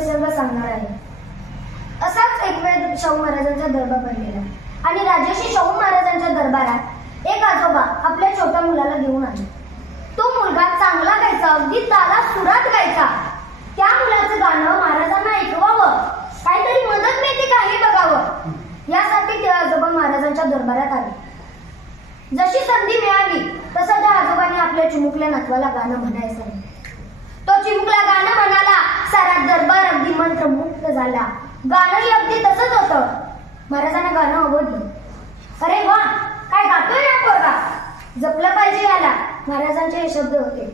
प्रसंग सांगणार आहे. असाच एक वेळ शाहू महाराजांचा दरबार भरलेला आणि राजर्षी शाहू महाराजांच्या दरबारात एक आजोबा आपल्या छोट्या मुलाला घेऊन आले. तो मुलगा चांगला गायचा, अगदी तालात सुरात गायचा. त्या मुलाचं गाणं महाराजांना ऐकवावं, काहीतरी मदत मिळते का हे बघावं, यासाठी ते आजोबा महाराजांच्या दरबारात आले. जशी संधी मिळाली तसं त्या आजोबाने आपल्या चिमुकल्या नातवाला गाणं म्हणायला सांगितलं. तो चिमुकला गाणं म्हणाला. सारा दरबार अगदी मंत्रमुग्ध झाला. गाणंही अगदी तसंच होतं. महाराजांना गाणं आवडलं. अरे वा, काय गातोय ना पोरगा, जपलं पाहिजे याला, महाराजांचे हे शब्द होते.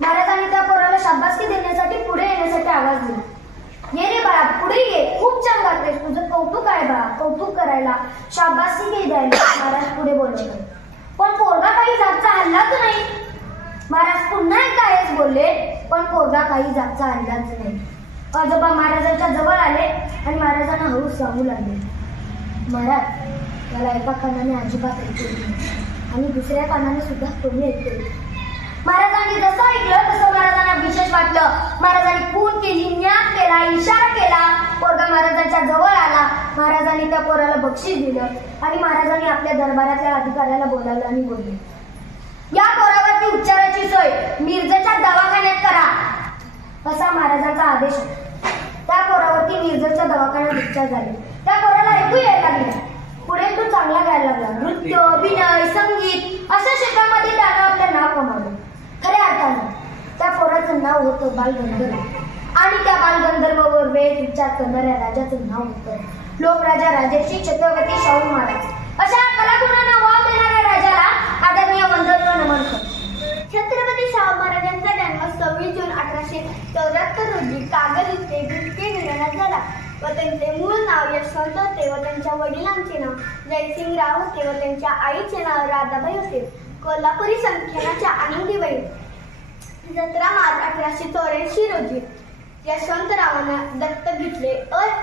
महाराजांनी त्या पोराला शाबासकी देण्यासाठी पुढे येण्यासाठी आवाज दिला. ये रे बाळा, पुढे ये, खूप छान गातेस, तुझं कौतुक आहे बाळा, कौतुक करायला, शाबासकी द्यायला महाराज पुढे बोलवले. पण पोरगा काही जागचा हल्लाच नाही. महाराज पुन्हा एकदा हेच बोलले, पण पोरगा काही जागचा हल्लाच नाही. आजोबा महाराजांच्या जवळ आले आणि महाराजांना हळूच सांगू लागले. महाराज, मला एका कानाने अजिबात ऐकू नाही आणि दुसऱ्या कानाने सुद्धा कमी ऐकू. महाराजांनी जसं ऐकलं तसं महाराजांना विशेष वाटलं. महाराजांनी खून केली, न्याय केला, इशारा केला. पोरगा महाराजांच्या जवळ आला. महाराजांनी त्या पोराला बक्षीस दिलं आणि महाराजांनी आपल्या दरबारातल्या अधिकाऱ्याला बोलावलं आणि बोलले, या पोरावरती उपचाराची सोय मिरजेच्या दवाखान्यात करा, असा महाराजांचा आदेश होता. त्या पोरावरती मिरजेच्या दवाखान्यात उपचार झाले. त्या पोराला ऐकू यायला लागले. पुढे तो चांगला गायला लागला. नृत्य, अभिनय, संगीत अशा क्षेत्रामध्ये त्यानं आपलं नाव कमावलं. खऱ्या अर्थानं त्या पोराचं नाव होतं बालगंधर्व आणि त्या बालगंधर्ववर वेळ विचार करणाऱ्या राजाचं नाव होतं लोकराजा राजर्षी छत्रपती शाहू महाराज. अशा कलागुणांना वाव देणाऱ्या राजाला आदरणीय वंदनीय नमन करतो. छत्रपती शाहू महाराजांचा जन्म 26 जून 1874 रोजी कागल येथे गुटके घराण्यात झाला व त्यांचे मूळ नाव यशवंत होते व त्यांच्या वडिलांचे नाव जयसिंगराव होते व त्यांच्या आईचे नाव राधाबाई होते. कोल्हापुरी संख्यानाच्या आनंदीबाई 17 मार्च 1884 रोजी यशवंतरावांना दत्तक घेतले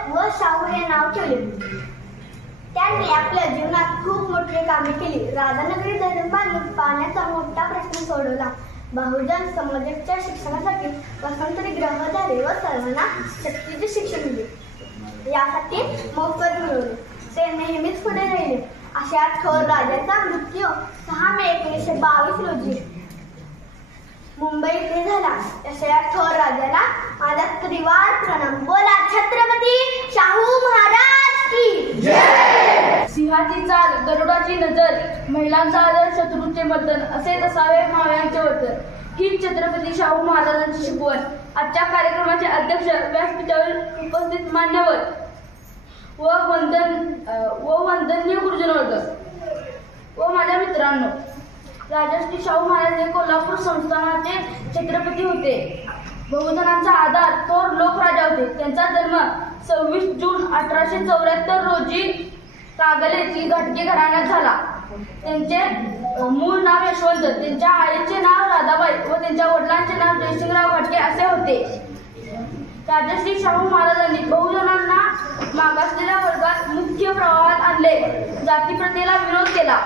व शाहू हे नाव ठेवले. त्यांनी आपल्या जीवनात खूप मोठी कामे केली. राधानगरी धरण बांधून पाण्याचा मोठा प्रश्न सोडवला. बहुजन समाजाच्या शिक्षणासाठी वसंतरी ग्रह झाले व सर्वांना सक्तीचे शिक्षण दिले. यासाठी मोफत मिळवले. ते नेहमीच पुढे राहिले. अशा थोर राजाचा मृत्यू 6 मे 1922 रोजी मुंबई येथे झाला. अशा थोर राजाला माझा त्रिवार प्रणाम. बोला छत्रपती शाहू महाराज की जय. सिंहाची चाल, गरुडाची नजर, महिलांचा आदर, शत्रूचे मर्दन, असेच असावे मावळ्यांचे वर्तन, ही छत्रपती शाहू महाराजांची शिकवण. आजच्या कार्यक्रमाचे अध्यक्ष, व्यासपीठावर उपस्थित मान्यवर व वंदनीय गुरुजनवर्ग व माझ्या मित्रांनो, राजर्षी शाहू महाराज हे कोल्हापूर संस्थानाचे छत्रपती होते. बहुजनांचा आधार, थोर लोकराजा होते. त्यांचा जन्म 26 जून 1874 रोजी कागल येथील घाटगे घराण्यात झाला. त्यांचे मूळ नाव यशवंत, त्यांच्या आईचे नाव राधाबाई व त्यांच्या वडिलांचे नाव जयसिंगराव घाटगे असे होते. राजर्षी शाहू महाराजांनी बहुजनांना मागासलेल्या वर्गात मुख्य प्रवाहात आणले. जातीप्रथेला विरोध केला.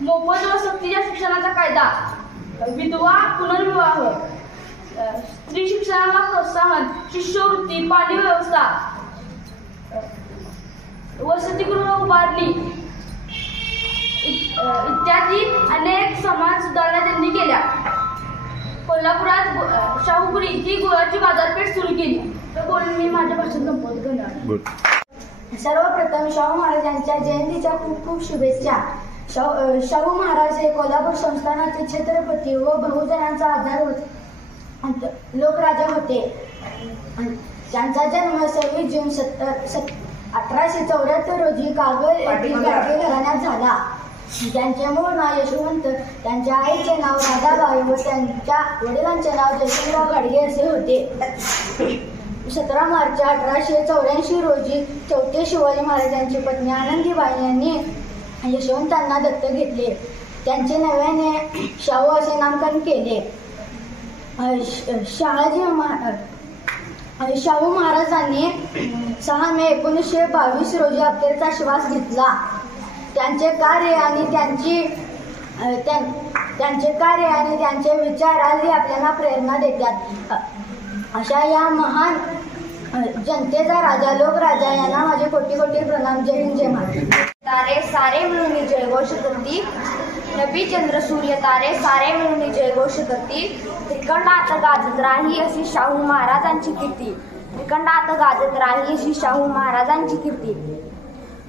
मोफत व सक्तीच्या शिक्षणाचा कायदा, विधवा पुनर्विवाह, स्त्री शिक्षणाला प्रोत्साहन, शिष्यवृत्ती, पाणी व्यवस्था, वसतिगृह उभारणी इत्यादी अनेक समाज सुधारणा त्यांनी केल्या. कोल्हापुरात शाहूपुरी ही गुळाची बाजारपेठ सुरू केली. तर बोलून मी माझ्या भाषण संपवत करणार. सर्वप्रथम शाहू महाराजांच्या जयंतीच्या खूप खूप शुभेच्छा. शाहू महाराज हे कोल्हापूर संस्थानाचे छत्रपती व बहुजनांचा आधार होते, लोकराजा होते. त्यांचा जन्म 26 जून 1874 रोजी कागल येथील घाटगे घराण्यात झाला. त्यांचे मूळ नाव यशवंत, त्यांच्या आईचे नाव राधाबाई व त्यांच्या वडिलांचे नाव जयसिंगराव घाटगे असे होते. 17 मार्च 1884 रोजी चौथे शिवाजी महाराजांची पत्नी आनंदीबाई यांनी यशवंतांना दत्तक घेतले. त्यांचे नव्याने शाहू असे नामकरण केले. शाहू महाराजांनी 6 मे 1922 रोजी अखेरचा श्वास घेतला. त्यांचे कार्य आणि त्यांचे विचार आजही आपल्याला प्रेरणा देतात. अशा या महान जनतेचा राजा लोकराजा यांना माझे कोटी कोटी प्रणाम. जय हिंद जय महाराष्ट्र. तारे सारे मिळून जयघोष करती, नभी चंद्र सूर्य तारे सारे मिळून जयघोष करती. त्रिकंडात गाजत राही अशी शाहू महाराजांची कीर्ती. त्रिकंडात गाजत राही अशी शाहू महाराजांची कीर्ती.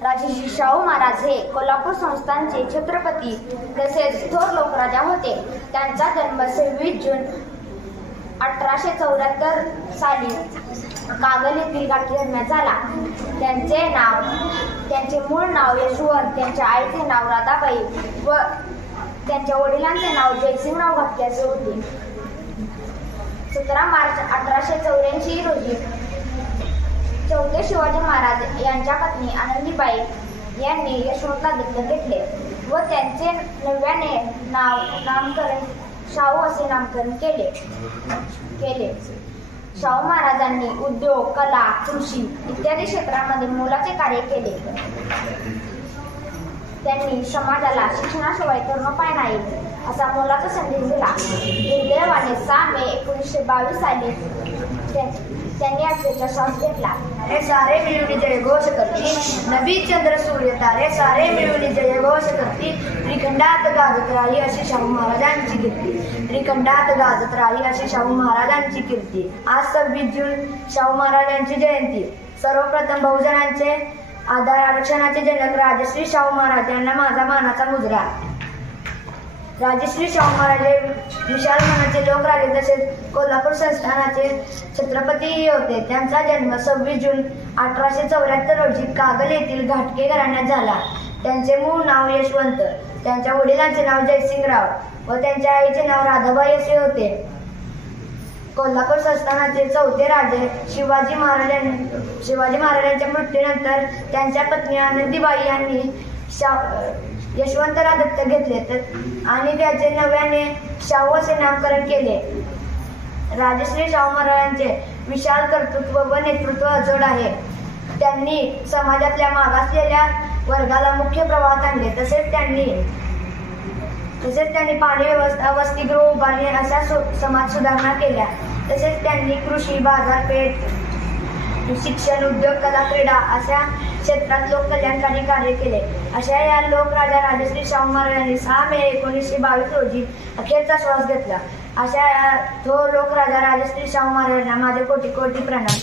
राजर्षी शाहू महाराज हे कोल्हापूर संस्थानचे छत्रपती तसेच थोर लोकराजा होते. त्यांचा जन्म 26 जून 1874 साली कागल येथील घाटगे धरणात झाला. त्यांचे मूळ नाव यशवंत, त्यांच्या आईचे नाव राधाबाई व त्यांच्या वडिलांचे नाव जयसिंगराव घाटगे असे होते. 17 मार्च 1884 रोजी चौथे शिवाजी महाराज यांच्या पत्नी आनंदीबाई यांनी यशवंतला दत्तक घेतले व त्यांचे नव्याने नामकरण शाहू असे नामकरण केले. शाहू महाराजांनी उद्योग, कला, कृषी इत्यादी क्षेत्रांमध्ये मोलाचे कार्य केले. त्यांनी समाजाला शिक्षणाशिवाय तरुणोपाय नाही असा मोलाचा संदेश दिला. दुर्दैवाने 6 मे 1922 साली त्यांनी अखेरचा श्वास घेतला. हे सारे मिळून जयघोष करती, नभी चंद्र सूर्य तारे सारे मिळून जयघोष करती. त्रिखंडात गाजत राही अशी शाहू महाराजांची कीर्ती. त्रिखंडात गाजत राही अशी शाहू महाराजांची कीर्ती. आज 26 जून शाहू महाराजांची जयंती. सर्वप्रथम बहुजनांचे आधार आरक्षणाचे जनक राजश्री शाहू महाराज यांना माझा मानाचा मुजरा. राजश्री शाहू महाराज हे विशाल मनाचे लोकराजे तसेच कोल्हापूर संस्थानाचे छत्रपतीही होते. त्यांचा जन्म 26 जून 1874 रोजी कागल येथील घाटगे घराण्यात झाला. त्यांचे मूळ नाव यशवंत, त्यांच्या वडिलांचे नाव जयसिंगराव व त्यांच्या आईचे नाव राधाबाई असे होते. कोल्हापूर संस्थानाचे चौथे राजे शिवाजी महाराजांच्या मृत्यूनंतर त्यांच्या पत्नी आनंदीबाई यांनी यशवंतला दत्तक घेतले आणि त्याचे नव्याने शाहू असे नामकरण केले. राजश्री शाहू महाराजांचे विशाल कर्तृत्व व नेतृत्व अजोड आहे. त्यांनी समाजातल्या मागासलेल्या वर्गाला मुख्य प्रवाहात आणले. तसेच त्यांनी पाणी व्यवस्था, वसतिगृह उभारणे अशा समाज सुधारणा केल्या. तसेच त्यांनी कृषी, बाजारपेठ, शिक्षण, उद्योग, कला, क्रीडा अशा क्षेत्रात लोककल्याणकारी कार्य केले. अशा या लोकराजा राजश्री शाहू महाराजांनी 6 मे 1922 रोजी अखेरचा श्वास घेतला. अशा या थोर लोकराजा राजश्री शाहू महाराजांना माझे कोटी कोटी प्रणाम.